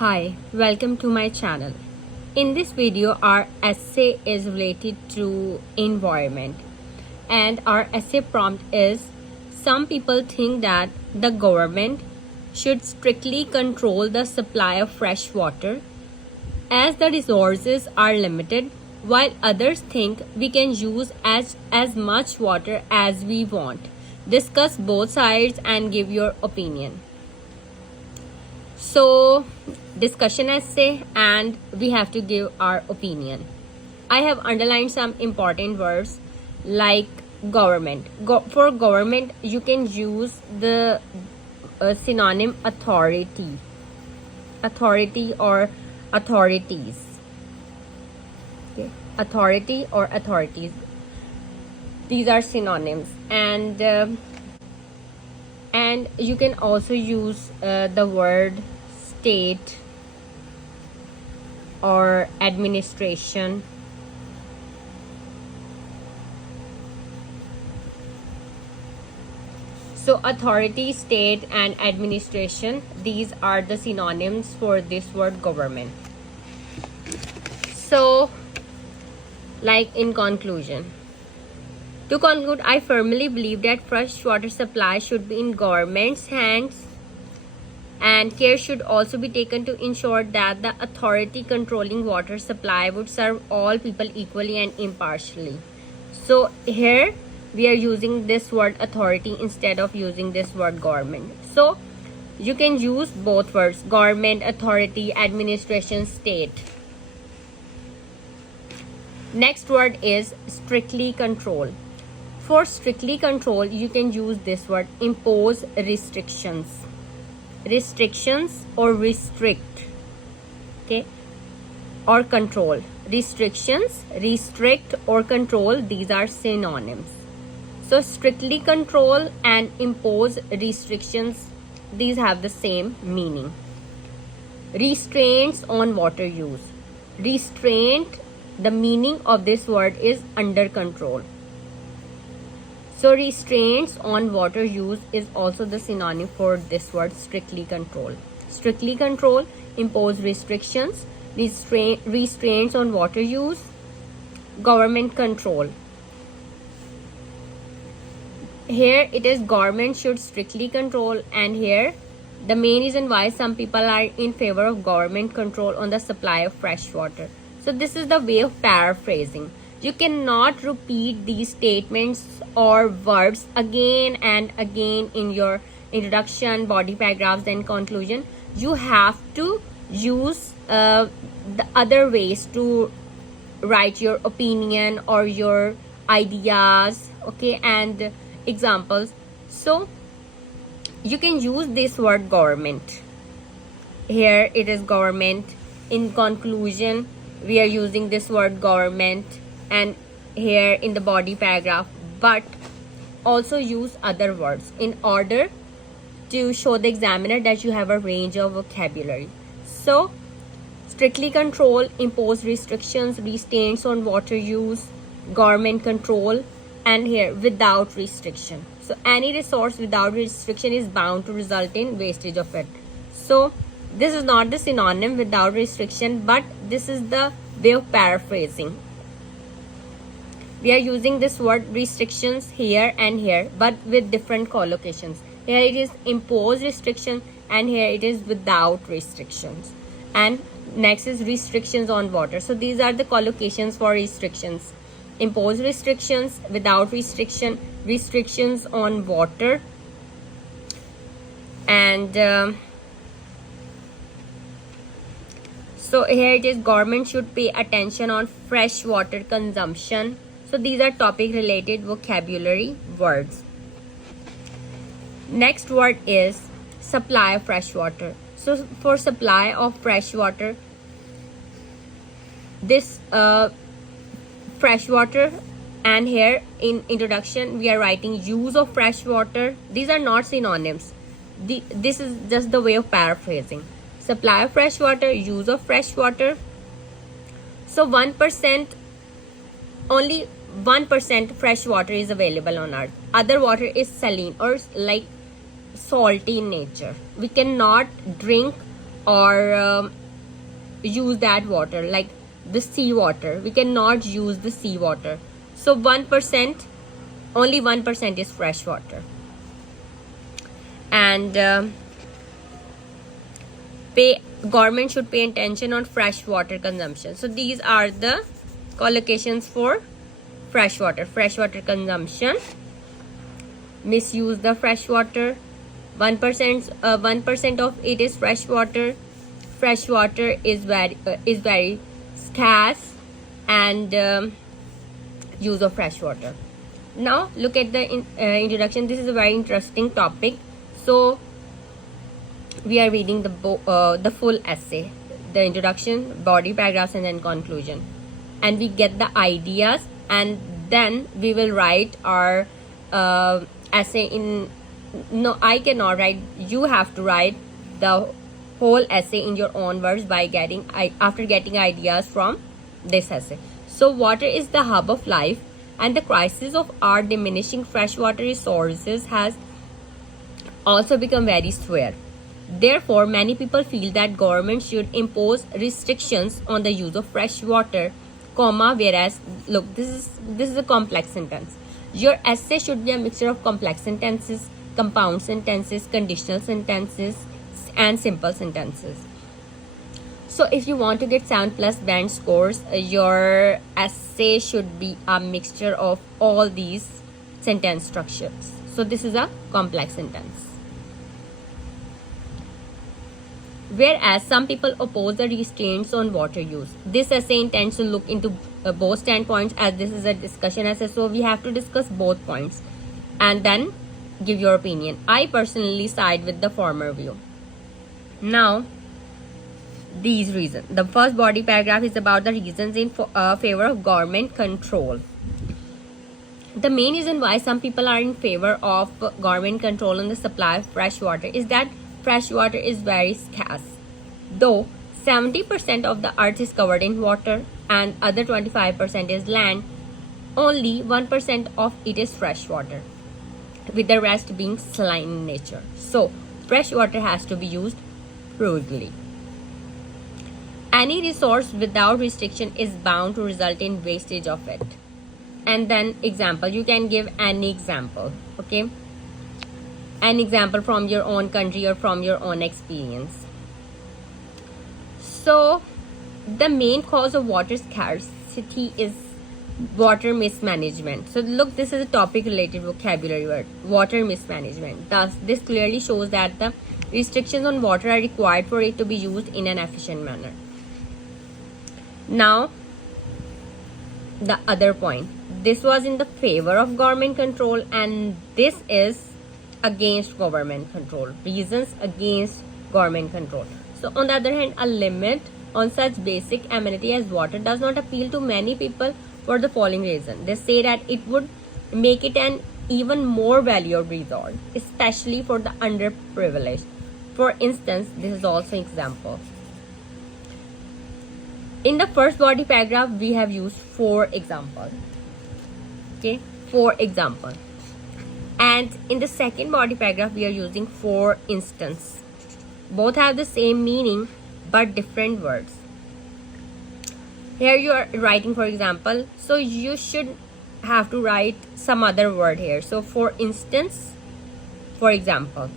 Hi, welcome to my channel. In this video, our essay is related to environment, and our essay prompt is: some people think that the government should strictly control the supply of fresh water as the resources are limited, while others think we can use as much water as we want. Discuss both sides and give your opinion. So, discussion essay, and we have to give our opinion. I have underlined some important words like government. For government, you can use the synonym authority, or authorities. Okay, authority or authorities. These are synonyms, and you can also use the word state or administration. So authority, state, and administration, these are the synonyms for this word government. So, like in conclusion, to conclude, I firmly believe that fresh water supply should be in government's hands, and care should also be taken to ensure that the authority controlling water supply would serve all people equally and impartially. So here we are using this word authority instead of using this word government. So you can use both words: government, authority, administration, state. Next word is strictly control. For strictly control, you can use this word: impose restrictions. Restrictions or restrict, okay, or control. Restrictions, restrict, or control, these are synonyms. So strictly control and impose restrictions, these have the same meaning. Restraints on water use. Restraint, the meaning of this word is under control. So restraints on water use is also the synonym for this word strictly control. Strictly control, impose restrictions, restraints on water use, government control. Here it is government should strictly control, and here the main reason why some people are in favor of government control on the supply of fresh water. So this is the way of paraphrasing. You cannot repeat these statements or words again and again in your introduction, body paragraphs, and conclusion. You have to use the other ways to write your opinion or your ideas, okay, and examples. So you can use this word government. Here it is government. In conclusion, we are using this word government, and here in the body paragraph, but also use other words in order to show the examiner that you have a range of vocabulary. So strictly control, impose restrictions, restraints on water use, government control, and here without restriction. So any resource without restriction is bound to result in wastage of it. So this is not the synonym without restriction, but this is the way of paraphrasing. We are using this word restrictions here and here, but with different collocations. Here it is impose restriction, and here it is without restrictions. And next is restrictions on water. So these are the collocations for restrictions: impose restrictions, without restriction, restrictions on water, and so here it is government should pay attention on fresh water consumption. So these are topic related vocabulary words. Next word is supply of fresh water. So for supply of fresh water, this fresh water, and here in introduction we are writing use of fresh water. These are not synonyms. This is just the way of paraphrasing. Supply of fresh water, use of fresh water. So 1%, only 1% fresh water is available on earth. Other water is saline or like salty in nature. We cannot drink or use that water, like the sea water. We cannot use the sea water. So 1%, only 1% is fresh water. And government should pay attention on fresh water consumption. So these are the collocations for fresh water consumption. Misuse the fresh water. 1% of it is fresh water. Fresh water is very scarce, and use of fresh water. Now look at the introduction. This is a very interesting topic. So we are reading the full essay, the introduction, body paragraphs, and then conclusion, and we get the ideas, and then we will write our essay in. No, I cannot write. You have to write the whole essay in your own words by after getting ideas from this essay. So water is the hub of life, and the crisis of our diminishing freshwater resources has also become very severe. Therefore, many people feel that government should impose restrictions on the use of fresh water, whereas, look, this is a complex sentence. Your essay should be a mixture of complex sentences, compound sentences, conditional sentences, and simple sentences. So if you want to get 7+ band scores, your essay should be a mixture of all these sentence structures. So this is a complex sentence. Whereas some people oppose the restraints on water use. This essay intends to look into both standpoints, as this is a discussion essay, so we have to discuss both points and then give your opinion. I personally side with the former view. Now, these reasons. The first body paragraph is about the reasons in favor of government control. The main reason why some people are in favor of government control on the supply of fresh water is that fresh water is very scarce. Though 70% of the earth is covered in water and other 25% is land, only 1% of it is fresh water, with the rest being saline in nature. So fresh water has to be used prudently. Any resource without restriction is bound to result in wastage of it. And then example, you can give any example, okay? An example from your own country or from your own experience. So the main cause of water scarcity is water mismanagement. So look, this is a topic related vocabulary word, water mismanagement. Thus, this clearly shows that the restrictions on water are required for it to be used in an efficient manner. Now, the other point. This was in the favor of government control, and this is against government control. Reasons against government control. So on the other hand, a limit on such basic amenity as water does not appeal to many people for the following reason. They say that it would make it an even more valuable resource, especially for the underprivileged. For instance, this is also an example. In the first body paragraph, we have used 4 examples. Okay, 4 examples. And in the second body paragraph, we are using 4 instances. Both have the same meaning, but different words. Here you are writing, for example, so you should have to write some other word here. So for instance, for example,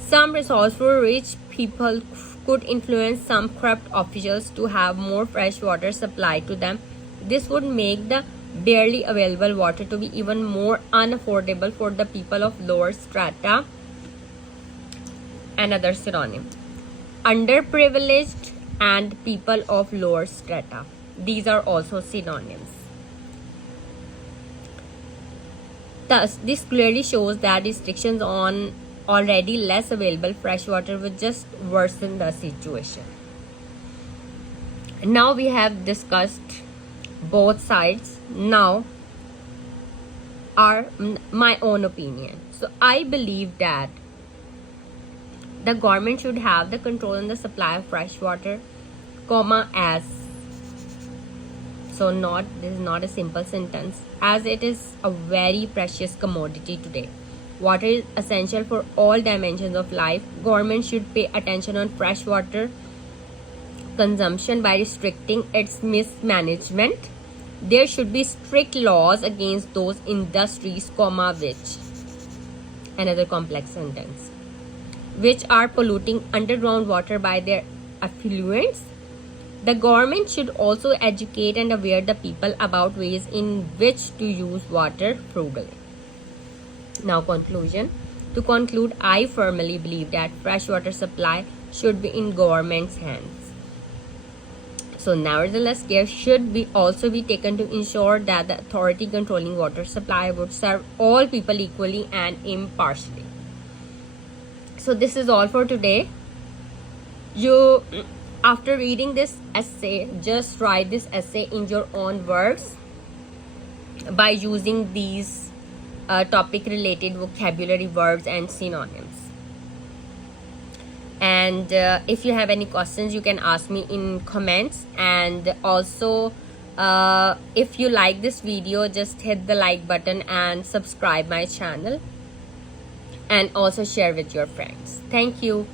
some resourceful rich people could influence some corrupt officials to have more fresh water supplied to them. This would make the barely available water to be even more unaffordable for the people of lower strata. Another synonym: underprivileged and people of lower strata. These are also synonyms. Thus, this clearly shows that restrictions on already less available fresh water would just worsen the situation. Now we have discussed both sides. Now, my own opinion. So I believe that the government should have the control on the supply of fresh water, as so this is not a simple sentence, as it is a very precious commodity today. Water is essential for all dimensions of life. Government should pay attention on fresh water consumption by restricting its mismanagement. There should be strict laws against those industries, which another complex sentence, which are polluting underground water by their effluents. The government should also educate and aware the people about ways in which to use water frugally. Now, conclusion. To conclude, I firmly believe that freshwater supply should be in government's hands. So, nevertheless, care should also be taken to ensure that the authority controlling water supply would serve all people equally and impartially. So, this is all for today. After reading this essay, just write this essay in your own words by using these topic related vocabulary words and synonyms. And if you have any questions, you can ask me in comments. And also if you like this video, just hit the like button and subscribe my channel, and also share with your friends. Thank you.